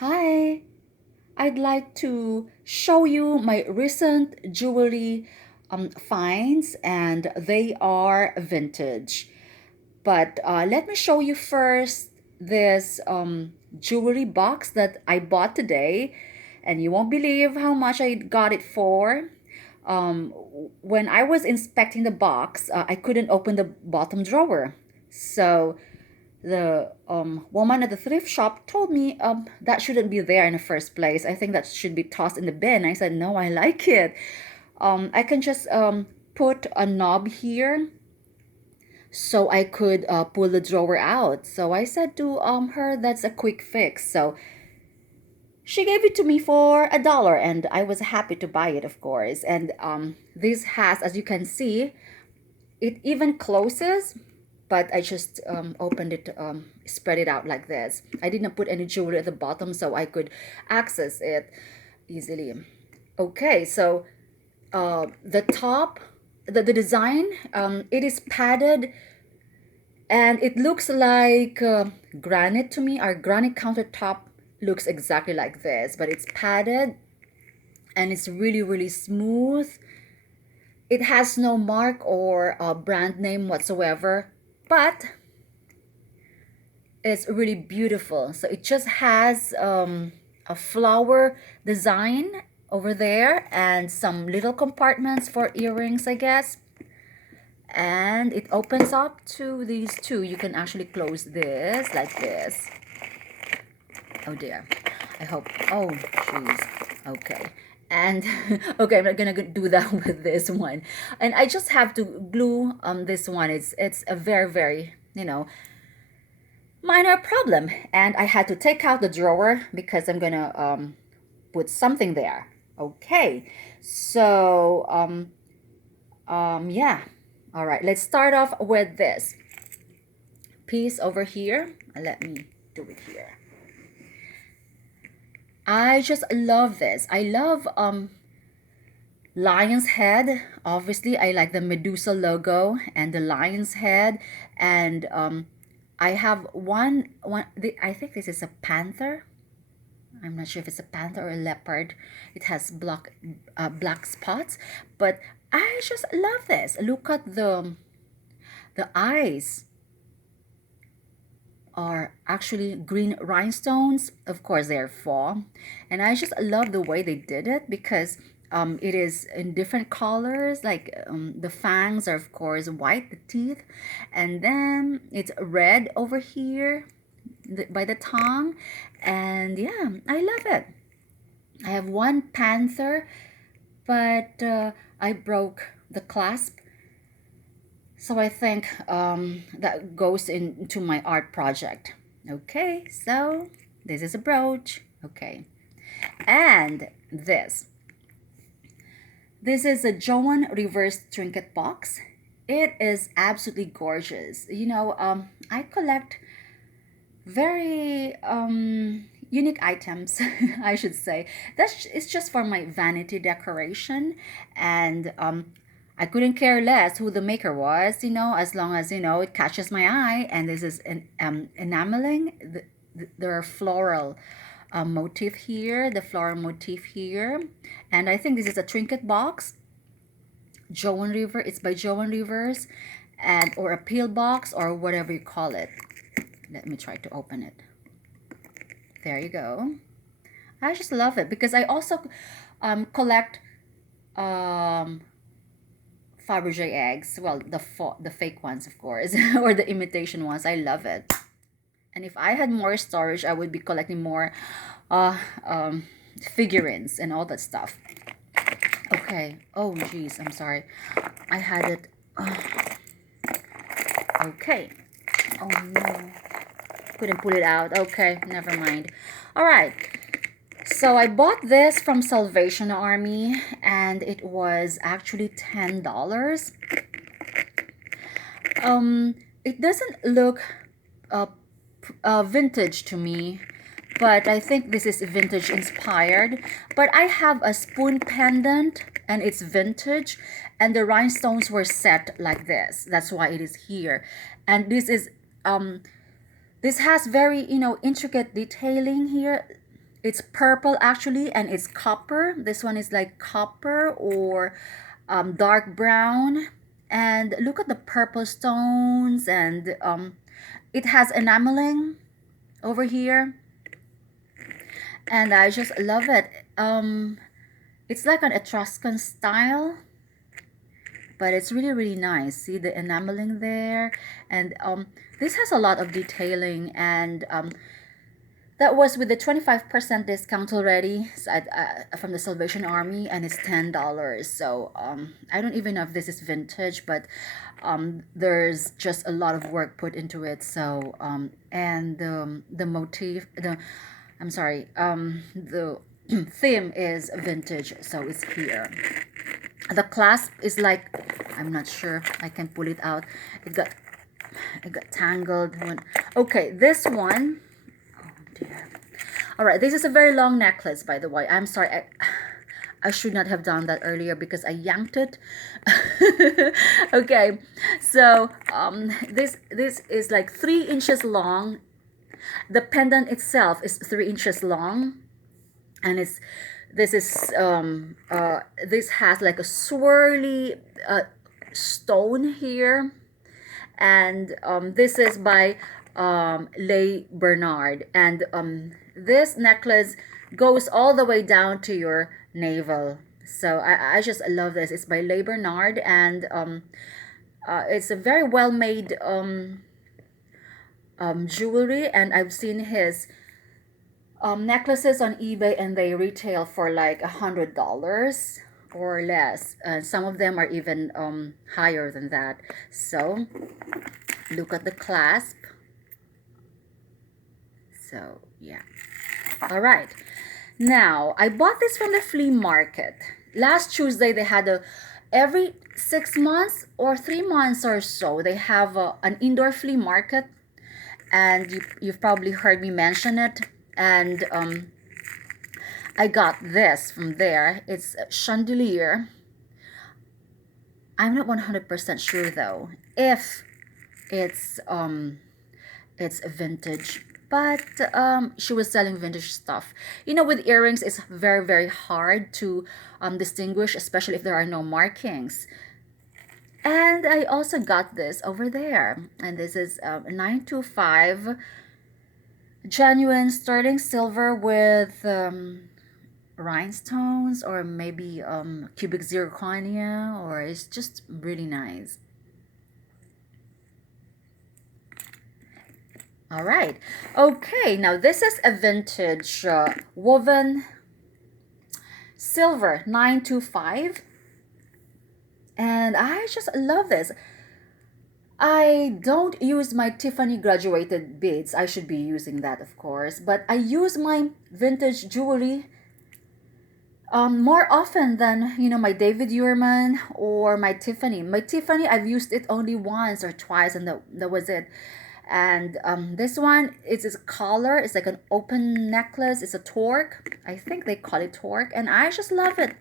Hi, I'd like to show you my recent jewelry finds, and they are vintage. But let me show you first this jewelry box that I bought today, and you won't believe how much I got it for. Um, when I was inspecting the box, I couldn't open the bottom drawer. So the woman at the thrift shop told me that shouldn't be there in the first place. I think that should be tossed in the bin. I said, no, I like it. I can just put a knob here so I could pull the drawer out. So I said to her, that's a quick fix. So she gave it to me for $1, and I was happy to buy it, of course. And this has, as you can see, it even closes, but I just opened it, spread it out like this. I didn't put any jewelry at the bottom so I could access it easily. Okay, so the top, the design, it is padded, and it looks like granite to me. Our granite countertop looks exactly like this, but it's padded and it's really, really smooth. It has no mark or brand name whatsoever, but it's really beautiful. So it just has a flower design over there and some little compartments for earrings, I guess. And it opens up to these two. You can actually close this like this. Oh dear. I hope. Oh, jeez. Okay. And okay, I'm not gonna do that with this one. And I just have to glue this one. It's a very minor problem, and I had to take out the drawer because I'm gonna put something there. Okay, so yeah. All right, let's start off with this piece over here. Let me do it here. I just love this. I love lion's head. Obviously, I like the Medusa logo and the lion's head, and I have I think this is a panther. I'm not sure if it's a panther or a leopard. It has black spots, but I just love this. Look at the eyes are actually green rhinestones. Of course, they're fall, and I just love the way they did it because it is in different colors. Like the fangs are, of course, white, the teeth, and then it's red over here by the tongue, and yeah, I love it. I have one panther, but I broke the clasp, so I think that goes into my art project. Okay, so this is a brooch. Okay, and this is a Joan reverse trinket box. It is absolutely gorgeous. I collect very unique items, I should say. It's just for my vanity decoration, and I couldn't care less who the maker was, as long as it catches my eye. And this is an enameling. There are floral motif here, the floral motif here, and I think this is a trinket box. Joan River. It's by Joan Rivers, and or a peel box or whatever you call it. Let me try to open it. There you go. I just love it because I also collect um, Fabergé eggs. Well, the fake ones, of course, or the imitation ones. I love it. And if I had more storage, I would be collecting more uh, um, figurines and all that stuff. Okay. Oh, geez. I'm sorry. I had it. Okay. Oh, no. Couldn't pull it out. Okay. Never mind. All right. So I bought this from Salvation Army, and it was actually $10. It doesn't look uh, vintage to me, but I think this is vintage inspired. But I have a spoon pendant, and it's vintage, and the rhinestones were set like this. That's why it is here. And this has very intricate detailing here. It's purple actually, and it's copper. This one is like copper or dark brown. And look at the purple stones, and it has enameling over here, and I just love it. It's like an Etruscan style, but it's really really nice. See the enameling there, and this has a lot of detailing, and that was with the 25% discount already, so from the Salvation Army, and it's $10. So I don't even know if this is vintage, but there's just a lot of work put into it. So and the motif, I'm sorry, the theme is vintage, so it's here. The clasp is like, I'm not sure I can pull it out. It got tangled. Okay, this one. Dear. All right, this is a very long necklace, by the way. I'm sorry, I should not have done that earlier because I yanked it. Okay, so this is like 3 inches long. The pendant itself is 3 inches long, and this has like a swirly stone here, and this is by Leigh Bernard, and this necklace goes all the way down to your navel. So I just love this. It's by Leigh Bernard, and it's a very well made jewelry, and I've seen his necklaces on eBay, and they retail for like $100 or less, and some of them are even higher than that. So look at the clasp. So yeah. All right, now I bought this from the flea market last Tuesday. They had a every 6 months or 3 months or so, they have an indoor flea market, and you've probably heard me mention it. And I got this from there. It's a chandelier. I'm not 100% sure though if it's vintage, but she was selling vintage stuff. You know, with earrings, it's very very hard to distinguish, especially if there are no markings. And I also got this over there, and this is 925 genuine sterling silver with rhinestones, or maybe cubic zirconia, or it's just really nice. All right. Okay, now this is a vintage woven silver 925, and I just love this. I don't use my Tiffany graduated beads. I should be using that, of course, but I use my vintage jewelry more often than, my David Yurman or my Tiffany. My Tiffany, I've used it only once or twice, and that was it. And this one, it's a collar. It's like an open necklace. It's a torque. I think they call it torque, and I just love it.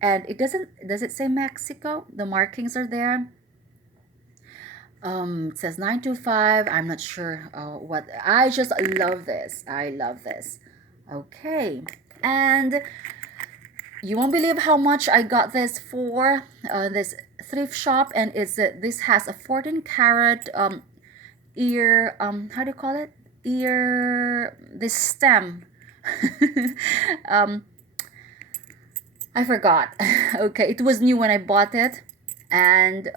And it doesn't. Does it say Mexico? The markings are there. It says 925. I'm not sure what. I just love this. I love this. Okay, and you won't believe how much I got this for this thrift shop, and this has a 14 karat ear, how do you call it, ear, this stem. um I forgot. Okay, it was new when I bought it, and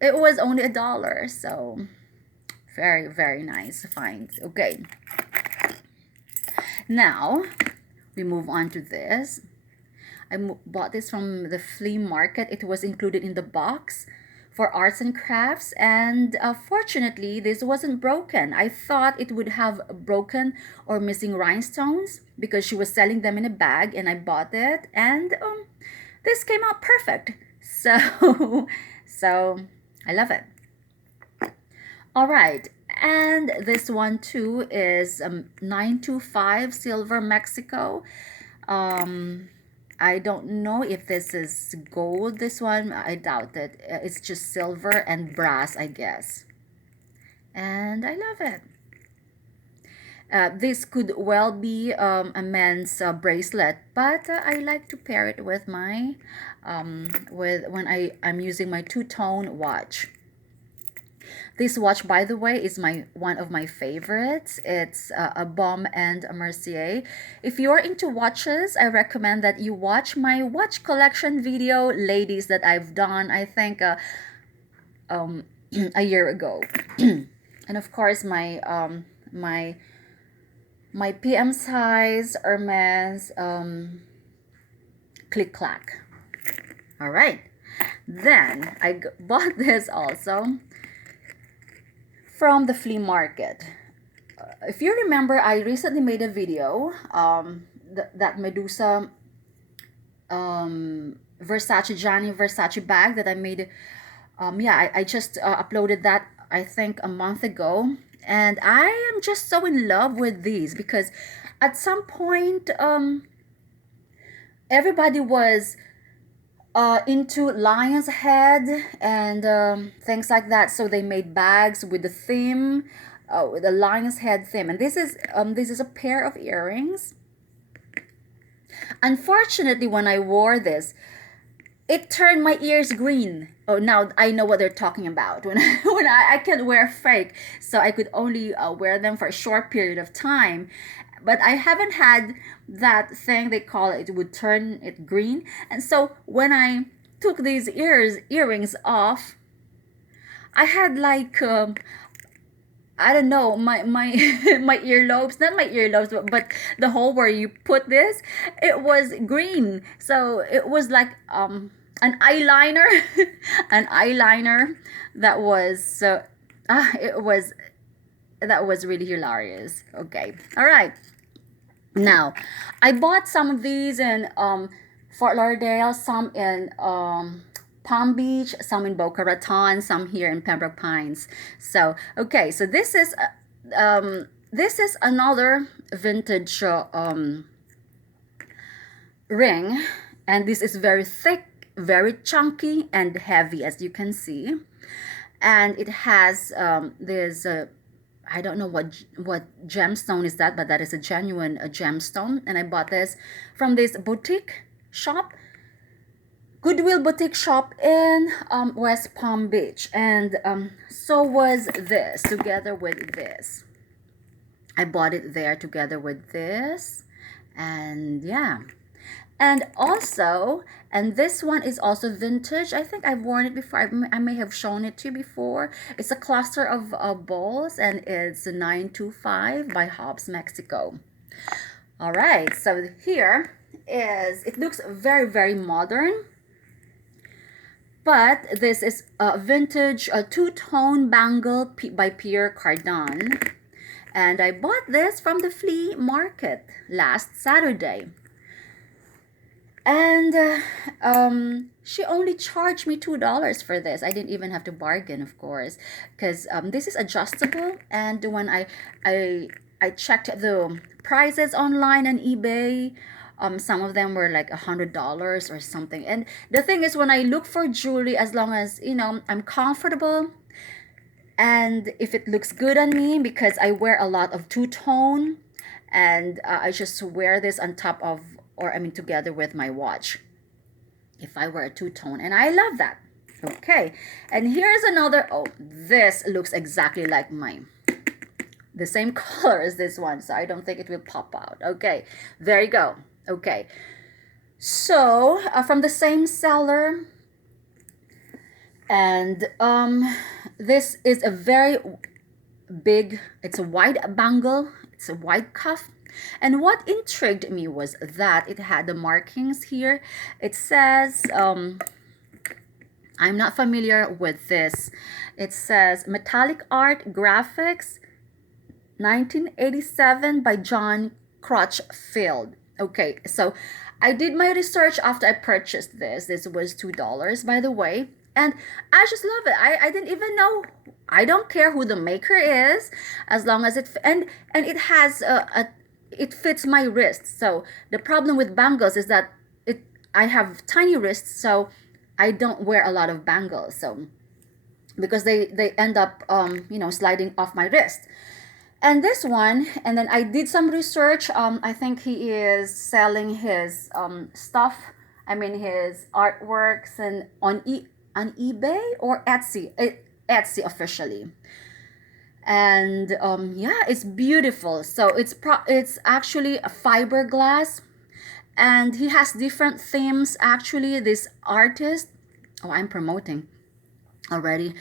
it was only $1, so very very nice find. Okay, now we move on to this. Bought this from the flea market. It was included in the box for arts and crafts, and fortunately this wasn't broken. I thought it would have broken or missing rhinestones because she was selling them in a bag, and I bought it, and this came out perfect. So so I love it. All right, and this one too is 925 silver Mexico. I don't know if this is gold. This one, I doubt it. It's just silver and brass, I guess. And I love it. This could well be a men's bracelet, but I like to pair it with my with when I'm using my two-tone watch. This watch, by the way, is my one of my favorites. It's a Baume and a Mercier. If you're into watches, I recommend that you watch my watch collection video, ladies, that I've done, I think, a year ago. And of course, my PM size Hermes click clack. All right. Then I bought this also from the flea market. If you remember, I recently made a video, that Medusa Versace Gianni Versace bag that I made. Yeah, I just uploaded that, I think, a month ago. And I am just so in love with these because at some point, everybody was into lion's head and things like that. So they made bags with the theme, with the lion's head theme. And this is a pair of earrings. Unfortunately, when I wore this, it turned my ears green. Oh, now I know what they're talking about. When I can't wear fake, so I could only wear them for a short period of time. But I haven't had that thing they call it would turn it green. And so when I took these earrings off, I had like I don't know, my my earlobes, not my earlobes, but the hole where you put this, it was green. So it was like an eyeliner, an eyeliner that was it was that was really hilarious. Okay, all right. Now, I bought some of these in Fort Lauderdale, some in Palm Beach, some in Boca Raton, some here in Pembroke Pines. So, okay, so this is another vintage ring, and this is very thick, very chunky, and heavy, as you can see. And it has this. I don't know what gemstone is that, but that is a genuine gemstone. And I bought this from this boutique shop, Goodwill boutique shop in West Palm Beach. And so was this together with this. I bought it there together with this. And yeah. And also, and this one is also vintage. I think I've worn it before. I may have shown it to you before. It's a cluster of balls, and it's 925 by Hobbs, Mexico. All right, so here is, it looks very, very modern. But this is a vintage two-tone bangle by Pierre Cardin. And I bought this from the flea market last Saturday. And she only charged me $2 for this. I didn't even have to bargain, of course, because this is adjustable. And when I checked the prices online on eBay, some of them were like $100 or something. And the thing is, when I look for jewelry, as long as I'm comfortable, and if it looks good on me, because I wear a lot of two-tone, and I just wear this on top of, or I mean together with my watch, if I wear a two-tone, and I love that. Okay, and here's another. Oh, this looks exactly like mine, the same color as this one, so I don't think it will pop out. Okay, there you go. Okay, so from the same seller, and this is a very big, it's a wide bangle, it's a wide cuff. And what intrigued me was that it had the markings here. It says, I'm not familiar with this. It says Metallic Art Graphics 1987 by John Crutchfield. Okay, so I did my research after I purchased this. This was $2, by the way. And I just love it. I didn't even know. I don't care who the maker is, as long as it, and it has it fits my wrist. So the problem with bangles is that I have tiny wrists, so I don't wear a lot of bangles. So because they end up sliding off my wrist. And this one, and then I did some research. I think he is selling his stuff. I mean his artworks and on eBay or Etsy. Etsy officially. And yeah, it's beautiful. So it's actually a fiberglass, and he has different themes. Actually, this artist. Oh, I'm promoting already.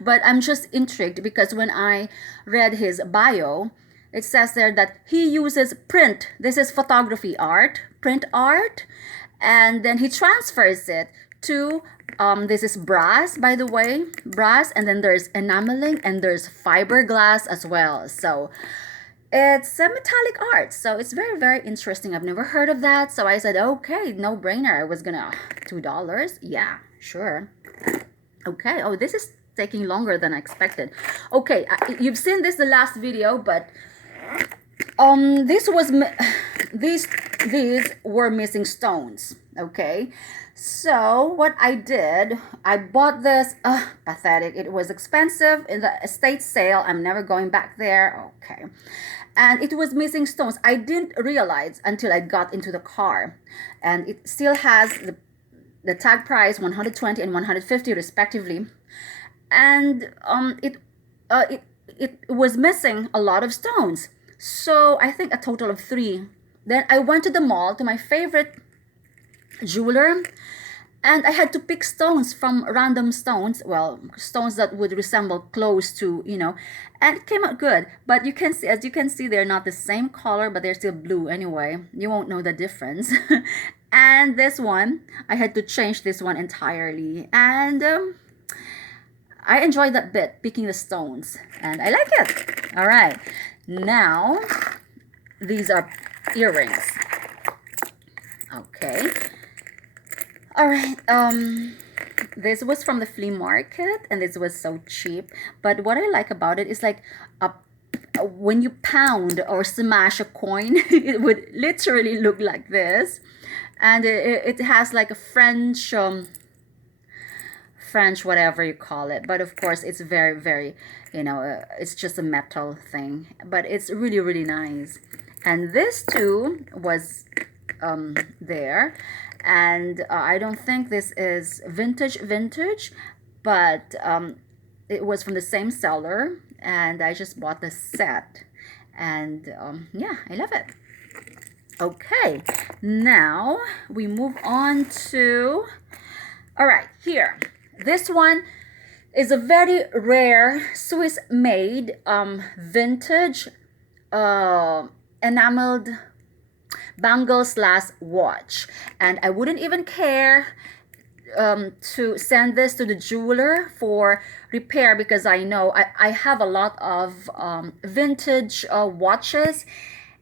But I'm just intrigued because when I read his bio, it says there that he uses print. This is photography art, print art, and then he transfers it to this is brass, by the way, brass, and then there's enameling and there's fiberglass as well. So it's a metallic art, so it's very, very interesting. I've never heard of that, so I said, okay, no brainer. I was gonna $2. Yeah, sure. Okay. Oh, this is taking longer than I expected. Okay, you've seen this the last video, but this was these were missing stones. Okay, so what I did, I bought this. Pathetic. It was expensive in the estate sale. I'm never going back there. Okay, and it was missing stones. I didn't realize until I got into the car, and it still has the tag price 120 and 150 respectively, and it was missing a lot of stones, so I think a total of 3. Then I went to the mall to my favorite jeweler, and I had to pick stones from random stones, well, stones that would resemble close to, and it came out good. But you can see, as you can see, they're not the same color, but they're still blue anyway. You won't know the difference. And this one, I had to change this one entirely, and I enjoyed that bit, picking the stones, and I like it. All right, now these are earrings. Okay. All right. This was from the flea market, and this was so cheap. But what I like about it is like when you pound or smash a coin, it would literally look like this, and it has like a French, whatever you call it. But of course, it's very, very, it's just a metal thing. But it's really, really nice. And this too was there. And I don't think this is vintage, but it was from the same seller. And I just bought the set. And yeah, I love it. Okay, now we move on to, all right, here. This one is a very rare Swiss made vintage enameled Bangles watch, and I wouldn't even care to send this to the jeweler for repair, because I know I have a lot of vintage watches,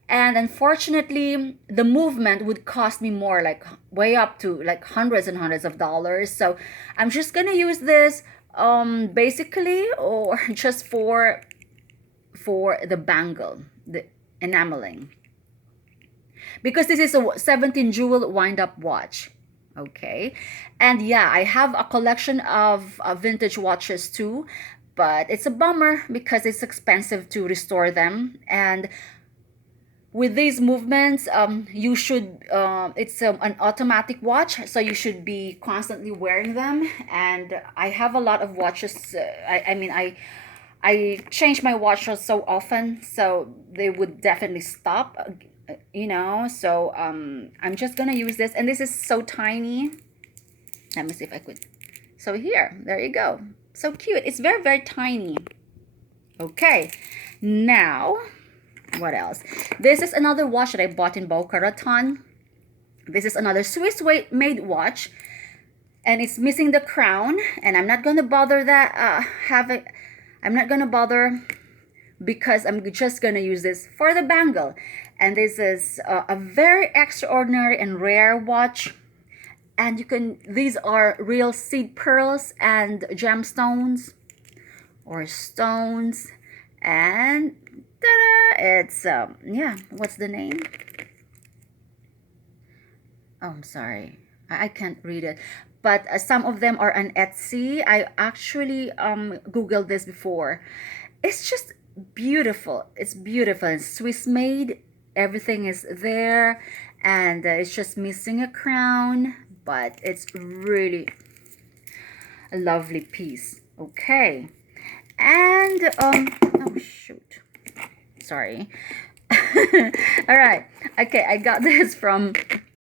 and unfortunately the movement would cost me more, like way up to like hundreds and hundreds of dollars. So I'm just gonna use this basically, or just for the bangle, the enameling, because this is a 17 jewel wind up watch. Okay, and yeah, I have a collection of vintage watches too, but it's a bummer because it's expensive to restore them. And with these movements, you should it's an automatic watch, so you should be constantly wearing them. And I have a lot of watches. I change my watches so often, so they would definitely stop, so I'm just gonna use this, and this is so tiny. Let me see if I could. So here, there you go. So cute. It's very, very tiny. Okay, now what else? This is another watch that I bought in Boca Raton. This is another Swiss made watch, and it's missing the crown, and I'm not gonna bother I'm not gonna bother, because I'm just gonna use this for the bangle. And this is a very extraordinary and rare watch, and these are real seed pearls and gemstones or stones. And ta-da, it's yeah, what's the name? Oh, I'm sorry, I can't read it, but some of them are on Etsy. I actually googled this before. It's just beautiful. It's beautiful. It's Swiss made. Everything is there, and it's just missing a crown, but it's really a lovely piece. Okay, and oh shoot, sorry. All right. Okay, I got this from